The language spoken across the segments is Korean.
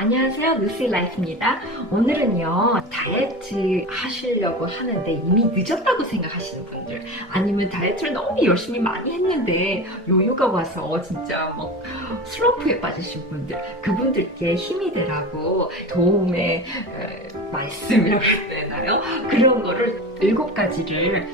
안녕하세요, 누시라이프입니다. 오늘은요, 다이어트 하시려고 하는데 이미 늦었다고 생각하시는 분들, 아니면 다이어트를 너무 열심히 많이 했는데 요요가 와서 진짜 막 슬럼프에 빠지신 분들, 그분들께 힘이 되라고 도움의 말씀이라고 해야 되나요? 그런 거를 7가지를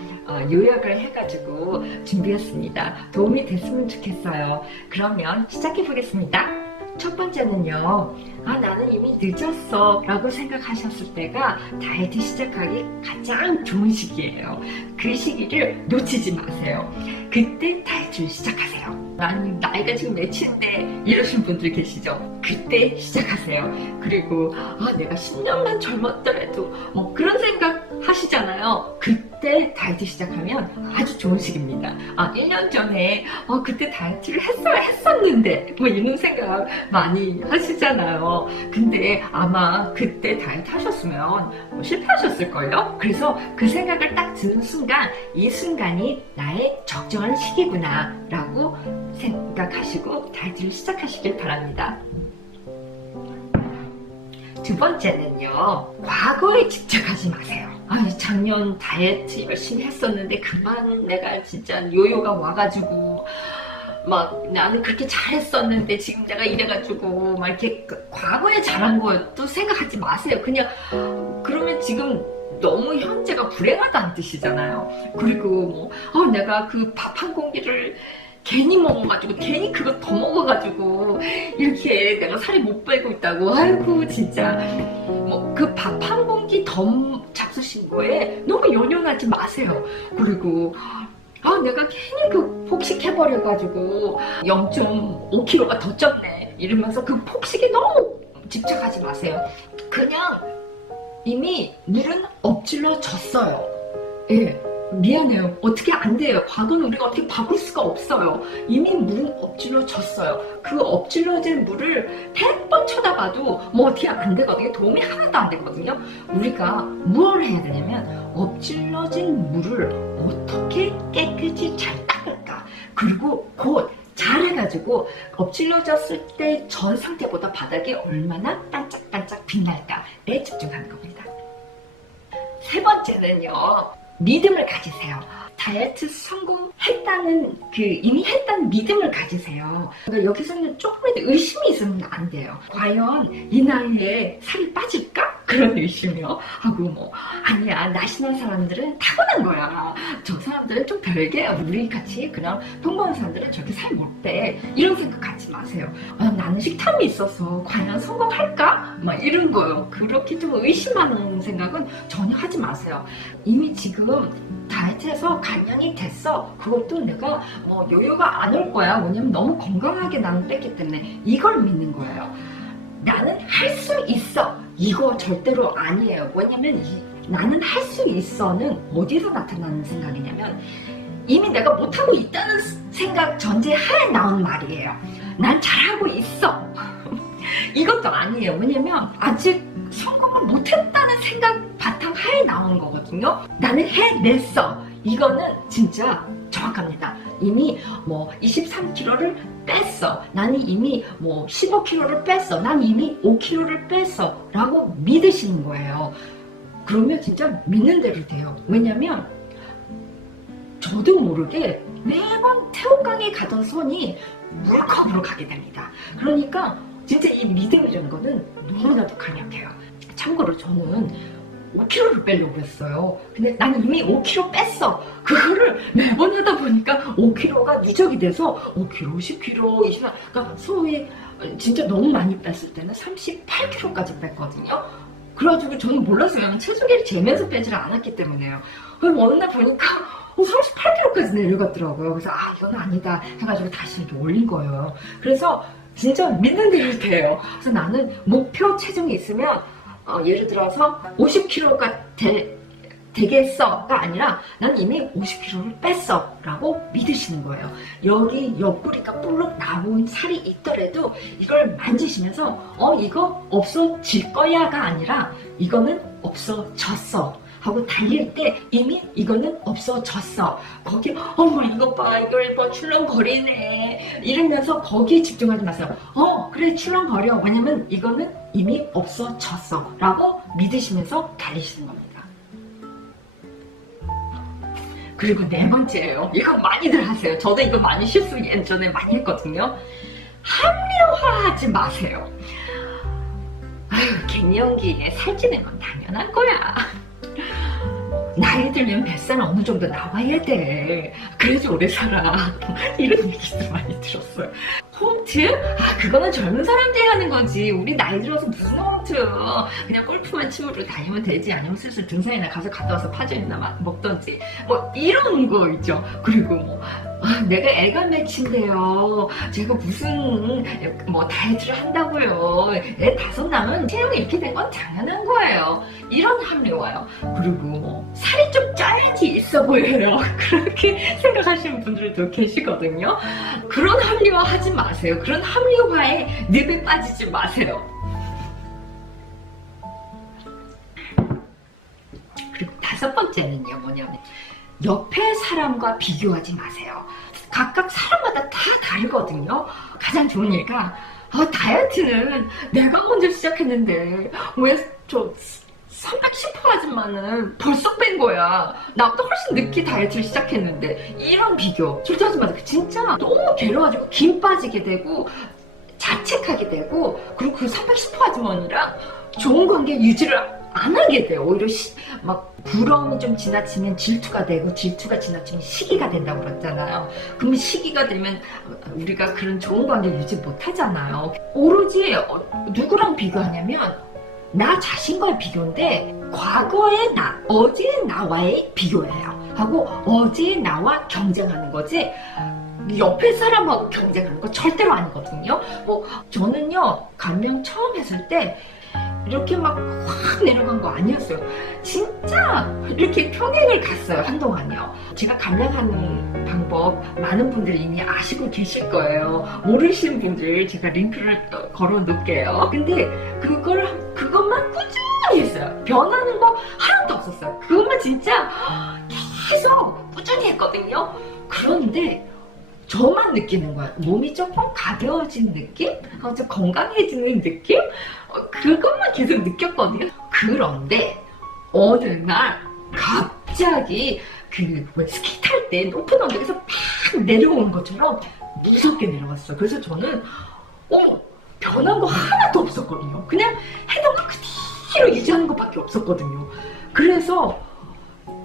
요약을 해가지고 준비했습니다. 도움이 됐으면 좋겠어요. 그러면 시작해 보겠습니다. 첫 번째는요, 나는 이미 늦었어 라고 생각하셨을 때가 다이어트 시작하기 가장 좋은 시기예요. 그 시기를 놓치지 마세요. 그때 다이어트를 시작하세요. 나는 나이가 지금 몇인데 이러신 분들 계시죠? 그때 시작하세요. 그리고 내가 10년만 젊었더라도 그런 생각 하시잖아요. 그때 다이어트 시작하면 아주 좋은 시기입니다. 1년 전에 그때 다이어트를 했었는데 이런 생각 많이 하시잖아요. 근데 아마 그때 다이어트 하셨으면 실패하셨을걸요? 그래서 그 생각을 딱 드는 순간, 이 순간이 나의 적정한 시기구나 라고 생각하시고 다이어트를 시작하시길 바랍니다. 두 번째는요, 과거에 집착하지 마세요. 작년 다이어트 열심히 했었는데 그만 내가 진짜 요요가 와가지고 나는 그렇게 잘했었는데 지금 내가 이래가지고 이렇게 과거에 잘한 것도 생각하지 마세요. 그냥 그러면 지금 너무 현재가 불행하다는 뜻이잖아요. 그리고 내가 그 밥 한 공기를 괜히 먹어가지고 괜히 그거 더 먹어가지고 이렇게 내가 살이 못 빼고 있다고, 아이고 진짜 그 밥 한 공기 더 잡수신 거에 너무 연연하지 마세요. 그리고 내가 괜히 그 폭식해버려가지고 0.5kg가 더 쪘네 이러면서 그 폭식에 너무 집착하지 마세요. 그냥 이미 물은 엎질러졌어요. 예. 미안해요. 어떻게 안 돼요. 과거는 우리가 어떻게 바꿀 수가 없어요. 이미 물은 엎질러졌어요. 그 엎질러진 물을 100번 쳐다봐도 어떻게 안 되거든요. 도움이 하나도 안 되거든요. 우리가 뭘 해야 되냐면 엎질러진 물을 어떻게 깨끗이 잘 닦을까. 그리고 곧 잘해가지고 엎질러졌을 때 전 상태보다 바닥이 얼마나 반짝반짝 빛날까에 집중하는 겁니다. 세 번째는요, 믿음을 가지세요. 다이어트 성공했다는 이미 했다는 믿음을 가지세요. 그러니까 여기서는 조금이라도 의심이 있으면 안 돼요. 과연 이 나이에 살이 빠질까? 그런 의심이요. 하고 아니야, 날씬한 사람들은 타고난 거야. 저 사람들은 좀 별개야. 우리 같이 그냥 평범한 사람들은 저렇게 살 못 빼. 이런 생각 갖지 마세요. 나는 식탐이 있어서 과연 성공할까? 이런 거요. 그렇게 좀 의심하는 생각은 전혀 하지 마세요. 이미 지금 다이어트해서 간량이 됐어. 그것도 내가 요요가 안 올 거야. 왜냐면 너무 건강하게 나는 뺐기 때문에. 이걸 믿는 거예요. 나는 할 수 있어. 이거 절대로 아니에요. 왜냐면 나는 할 수 있어는 어디서 나타나는 생각이냐면, 이미 내가 못하고 있다는 생각 전제하에 나온 말이에요. 난 잘하고 있어. 이것도 아니에요. 왜냐면 아직 성공을 못했다는 생각 바탕하에 나온 거거든요. 나는 해냈어. 이거는 진짜 정확합니다. 이미 23kg를 뺐어. 나는 이미 15kg를 뺐어. 난 이미 5kg를 뺐어. 라고 믿으시는 거예요. 그러면 진짜 믿는 대로 돼요. 왜냐면 저도 모르게 매번 태호강에 가던 손이 물컵으로 가게 됩니다. 그러니까 진짜 이 믿음이라는 거는 너무나도 강력해요. 참고로 저는 5kg를 빼려고 했어요. 근데 나는 이미 5kg 뺐어. 그거를 매번 하다 보니까 5kg가 누적이 돼서 5kg, 10kg, 20kg, 그러니까 소위 진짜 너무 많이 뺐을 때는 38kg까지 뺐거든요. 그래가지고 저는 몰랐어요. 체중계를 재면서 빼지를 않았기 때문에요. 그럼 어느 날 보니까 38kg까지 내려갔더라고요. 그래서 이건 아니다 해가지고 다시 이렇게 올린 거예요. 그래서 진짜 믿는 대로 돼요. 그래서 나는 목표 체중이 있으면 예를 들어서 50kg가 되겠어가 아니라 난 이미 50kg를 뺐어 라고 믿으시는 거예요. 여기 옆구리가 볼록 나온 살이 있더라도 이걸 만지시면서 이거 없어질 거야가 아니라 이거는 없어졌어 하고 달릴 때 이미 이거는 없어졌어. 거기 어머 이것 봐 이걸 뭐 출렁거리네 이러면서 거기에 집중하지 마세요. 그래 출렁거려. 왜냐면 이거는 이미 없어졌어 라고 믿으시면서 달리시는 겁니다. 그리고 네 번째예요. 이거 많이들 하세요. 저도 이거 많이 실수 예전에 많이 했거든요. 합리화하지 마세요. 아유, 갱년기에 살찌는 건 당연한 거야. 나이 들면 뱃살은 어느 정도 나와야 돼. 그래야지 오래 살아. 이런 얘기도 많이 들었어요. 홈트? 그거는 젊은 사람들이 하는 거지. 우리 나이 들어서 무슨 홈트. 그냥 골프만 치우러 다니면 되지. 아니면 슬슬 등산이나 가서 갔다 와서 파전이나 먹던지. 뭐 이런 거 있죠. 그리고 뭐 내가 애가 맺힌대요. 제가 무슨 뭐 다이어트를 한다고요. 애 5 낳으면 체형이 이렇게 된 건 당연한 거예요. 이런 합리화요. 그리고 뭐 살이 좀 쪄야지 있어 보여요. 그렇게 생각하시는 분들도 계시거든요. 그런 합리화 하지 마세요. 그런 합리화에 늪에 빠지지 마세요. 그리고 5번째는요 뭐냐면 옆에 사람과 비교하지 마세요. 각각 사람마다 다 다르거든요. 가장 좋은 예가 다이어트는 내가 먼저 시작했는데 왜 저 310% 아줌마는 벌써 뺀 거야. 나보다 훨씬 늦게 다이어트를 시작했는데. 이런 비교 절대 하지 마세요. 진짜 너무 괴로워가지고 김 빠지게 되고 자책하게 되고, 그리고 그 310% 아주머니랑 좋은 관계 유지를 안 하게 돼요. 오히려 막 부러움이 좀 지나치면 질투가 되고, 질투가 지나치면 시기가 된다고 그랬잖아요. 그러면 시기가 되면 우리가 그런 좋은 관계 유지 못 하잖아요. 오로지 누구랑 비교하냐면 나 자신과의 비교인데, 과거의 나, 어제의 나와의 비교예요. 하고 어제의 나와 경쟁하는 거지 옆에 사람하고 경쟁하는 거 절대로 아니거든요. 뭐 저는요 감량 처음 했을 때 이렇게 막 확 내려간 거 아니었어요. 진짜 이렇게 평행을 갔어요. 한동안요. 제가 감량하는 방법 많은 분들이 이미 아시고 계실 거예요. 모르시는 분들 제가 링크를 걸어 놓을게요. 근데 그것만 꾸준히 했어요. 변하는 거 하나도 없었어요. 그것만 진짜 계속 꾸준히 했거든요. 그런데 저만 느끼는 거야. 몸이 조금 가벼워진 느낌? 좀 건강해지는 느낌? 그것만 계속 느꼈거든요. 그런데 어느 날 갑자기 스키 탈 때 높은 언덕에서 팍 내려오는 것처럼 무섭게 내려갔어요. 그래서 저는 변한 거 하나도 없었거든요. 그냥 해던 거 그대로 유지하는 것밖에 없었거든요. 그래서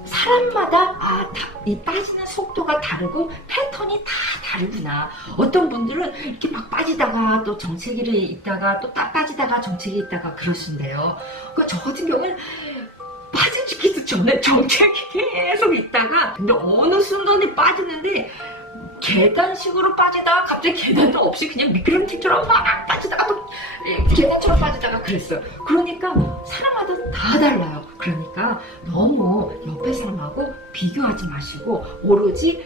사람마다 이 빠지는 속도가 다르고 패턴이 다 다르구나. 어떤 분들은 이렇게 막 빠지다가 또 정체기를 있다가 또 딱 빠지다가 정체기 있다가 그러신데요. 저 같은 경우는 빠지기도 전에 정체기 계속 있다가 근데 어느 순간에 빠지는데 계단식으로 빠지다가 갑자기 계단도 없이 그냥 미끄럼틀처럼 막 빠지다가 또 계단처럼 빠지다가 그랬어요. 그러니까 사람마다 다 달라요. 그러니까 너무 옆에 사람하고 비교하지 마시고 오로지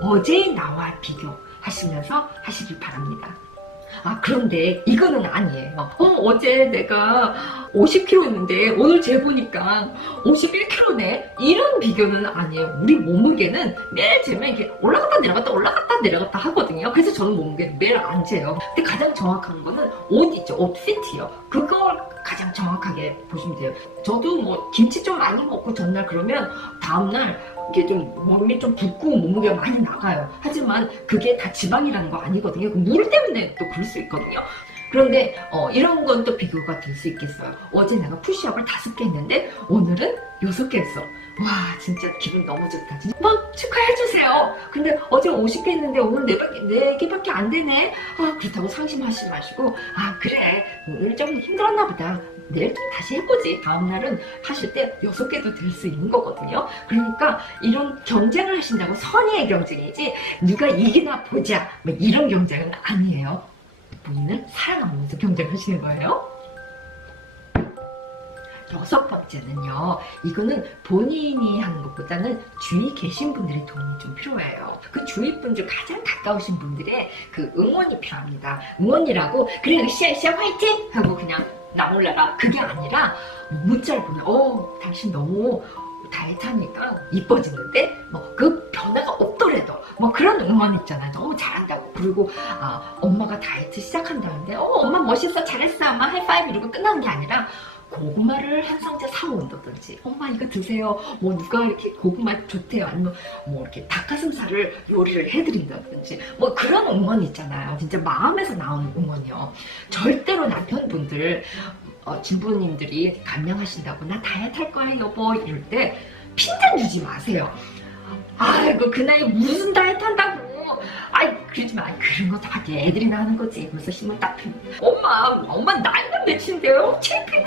어제의 나와 비교하시면서 하시길 바랍니다. 그런데 이거는 아니에요. 어제 내가 50kg였는데 오늘 재보니까 51kg네. 이런 비교는 아니에요. 우리 몸무게는 매일 재면 이렇게 올라갔다 내려갔다 올라갔다 내려갔다 하거든요. 그래서 저는 몸무게 매일 안 재요. 근데 가장 정확한 거는 옷 있죠. 옷 피트요. 그걸 가장 정확하게 보시면 돼요. 저도 뭐 김치 좀 많이 먹고 전날 그러면 다음날 이게 좀 몸이 좀 붓고 몸무게가 많이 나가요. 하지만 그게 다 지방이라는 거 아니거든요. 물 때문에 또 그럴 수 있거든요. 그런데 이런 건 또 비교가 될 수 있겠어요. 어제 내가 푸시업을 5개 했는데 오늘은 6개 했어. 와 진짜 기분 너무 좋다. 막 축하해주세요. 근데 어제 50개 했는데 오늘 4개밖에 안 되네. 그렇다고 상심하지 마시고 그래 오늘 좀 힘들었나 보다. 내일 좀 다시 해보지. 다음날은 하실 때 6개도 될 수 있는 거거든요. 그러니까 이런 경쟁을 하신다고 선의의 경쟁이지 누가 이기나 보자 뭐 이런 경쟁은 아니에요. 본인을 사랑하면서 경쟁하시는 거예요. 6번째는요. 이거는 본인이 하는 것보다는 주위에 계신 분들의 도움이 좀 필요해요. 그 주위 분들 가장 가까우신 분들의 그 응원이 필요합니다. 응원이라고 그래 으쌰으쌰 화이팅! 하고 그냥 나 몰라라 그게 아니라 문자를 보내. 당신 너무 다이어트 하니까 이뻐지는데 그 변화가 없더라도 그런 응원 있잖아요. 너무 잘한다고. 그리고 엄마가 다이어트 시작한다는데 엄마 멋있어 잘했어 엄마 하이파이브 이러고 끝나는 게 아니라 고구마를 한 상자 사온다든지 엄마 이거 드세요. 누가 이렇게 고구마 좋대요. 아니면 이렇게 닭가슴살을 요리를 해드린다든지 그런 응원 있잖아요. 진짜 마음에서 나오는 응원이요. 절대로 남편분들 진부님들이 감량하신다고 나 다이어트 할 거야 여보 이럴 때 핀잔 주지 마세요. 아이고 그 나이에 무슨 다이어트 한다고. 그러지 마. 그런 거 다 애들이나 하는 거지. 벌써 힘을 딱 펴. 엄마 나이가 몇인데요? 창피해.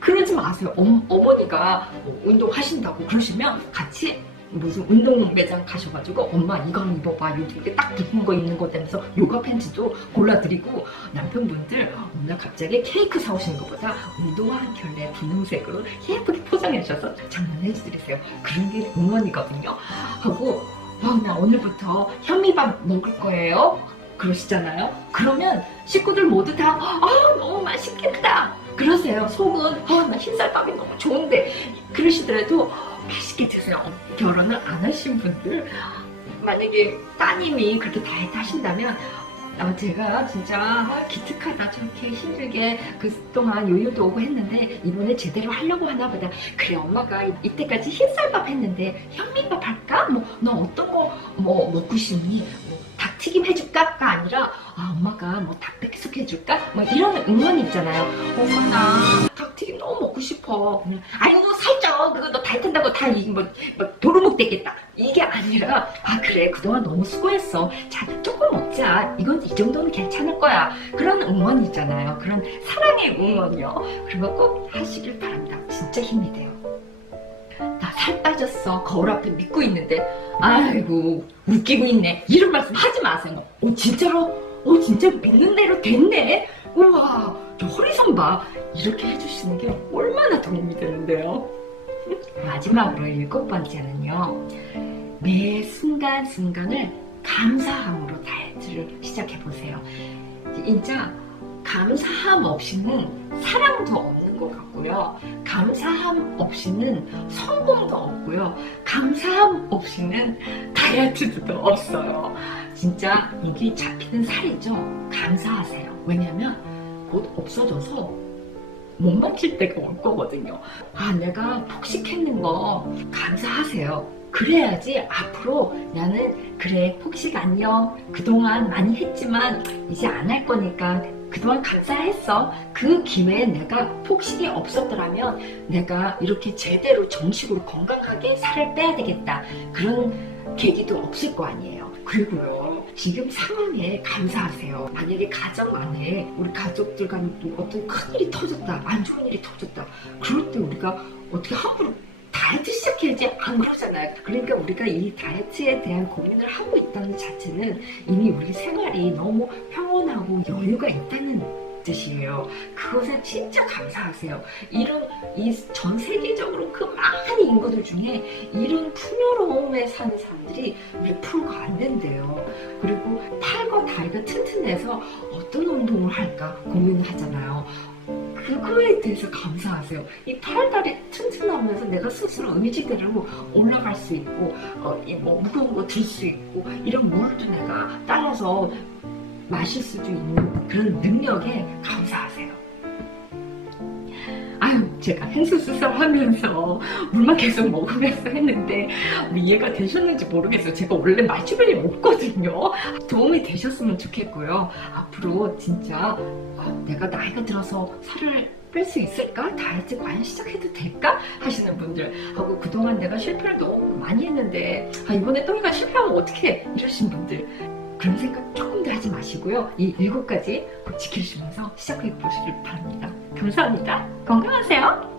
그러지 마세요. 어머니가 운동하신다고 그러시면 같이 무슨 운동 매장 가셔가지고 엄마 이거는 입어봐. 요즘 딱 붙은 거 입는 거 되면서 요가 팬츠도 골라드리고 남편분들 오늘 갑자기 케이크 사오시는 것보다 운동화 한 켤레 분홍색으로 예쁘게 포장해 주셔서 장난해 주세요. 그런 게 응원이거든요. 하고 나 오늘부터 현미밥 먹을 거예요. 그러시잖아요. 그러면 식구들 모두 다 너무 맛있겠다. 그러세요. 속은 나 흰쌀밥이 너무 좋은데 그러시더라도 맛있게 드세요. 결혼을 안 하신 분들 만약에 따님이 그렇게 다이어트 하신다면 제가 진짜 기특하다. 저렇게 힘들게 그동안 요요도 오고 했는데 이번에 제대로 하려고 하나 보다. 그래 엄마가 이때까지 흰쌀밥 했는데 현미밥 할까? 너 어떤 거 먹고 싶니? 닭튀김 해줄까?가 아니라 엄마가 닭백숙 해줄까? 이런 응원 있잖아요. 엄마 나 닭튀김 너무 먹고 싶어. 아이고 살쪄. 그거 너 다이어트 한다고 다 도루묵 되겠다. 이게 아니라 그래 그동안 너무 수고했어. 자 조금 먹자. 이건 이 정도는 괜찮을 거야. 그런 응원 있잖아요. 그런 사랑의 응원이요. 그런 거 꼭 하시길 바랍니다. 진짜 힘이 돼요. 나 살 빠졌어. 거울 앞에 믿고 있는데 아이고 웃기고 있네. 이런 말씀 하지 마세요. 진짜로? 진짜 믿는 대로 됐네. 우와 저 허리선 봐. 이렇게 해주시는 게 얼마나 도움이 되는데요. 마지막으로 7번째는요. 매 순간순간을 감사함으로 다이어트를 시작해보세요. 진짜 감사함 없이는 사랑도 없는 것 같고요. 감사함 없이는 성공도 없고요. 감사함 없이는 다이어트도 없어요. 진짜 여기 잡히는 살이죠. 감사하세요. 왜냐면 곧 없어져서 못 맞힐 때가 올 거거든요. 내가 폭식했는 거 감사하세요. 그래야지 앞으로 나는 그래 폭식 안녕. 그동안 많이 했지만 이제 안 할 거니까 그동안 감사했어. 그 기회에 내가 폭식이 없었더라면 내가 이렇게 제대로 정식으로 건강하게 살을 빼야 되겠다. 그런 계기도 없을 거 아니에요. 그리고요. 지금 상황에 감사하세요. 만약에 가정 안에 우리 가족들 간에 어떤 큰일이 터졌다. 안 좋은 일이 터졌다. 그럴 때 우리가 어떻게 함부로 다이어트 시작해야지 안 그러잖아요. 그러니까 우리가 이 다이어트에 대한 고민을 하고 있다는 자체는 이미 우리 생활이 너무 평온하고 여유가 있다는 뜻이에요. 그것에 진짜 감사하세요. 이 전 세계적으로 그 많은 인구들 중에 이런 풍요로움에 사는 사람들이 몇 프로가 안 된대요. 그리고 팔과 다리가 튼튼해서 어떤 운동을 할까 고민을 하잖아요. 그거에 대해서 감사하세요. 이 팔다리 튼튼하면서 내가 스스로 의지대로 올라갈 수 있고 무거운 거 들 수 있고 이런 물도 내가 따라서 마실 수도 있는 그런 능력에 감사하세요. 제가 횡설수설 하면서 물만 계속 먹으면서 했는데 이해가 되셨는지 모르겠어요. 제가 원래 말주변이 없거든요. 도움이 되셨으면 좋겠고요. 앞으로 진짜 내가 나이가 들어서 살을 뺄 수 있을까? 다이어트 과연 시작해도 될까? 하시는 분들 하고 그동안 내가 실패를 너무 많이 했는데 이번에 또 이가 실패하면 어떡해? 이러신 분들 그런 생각 조금 더 하지 마시고요. 이 7가지 꼭 지키시면서 시작해 보시길 바랍니다. 감사합니다. 건강하세요.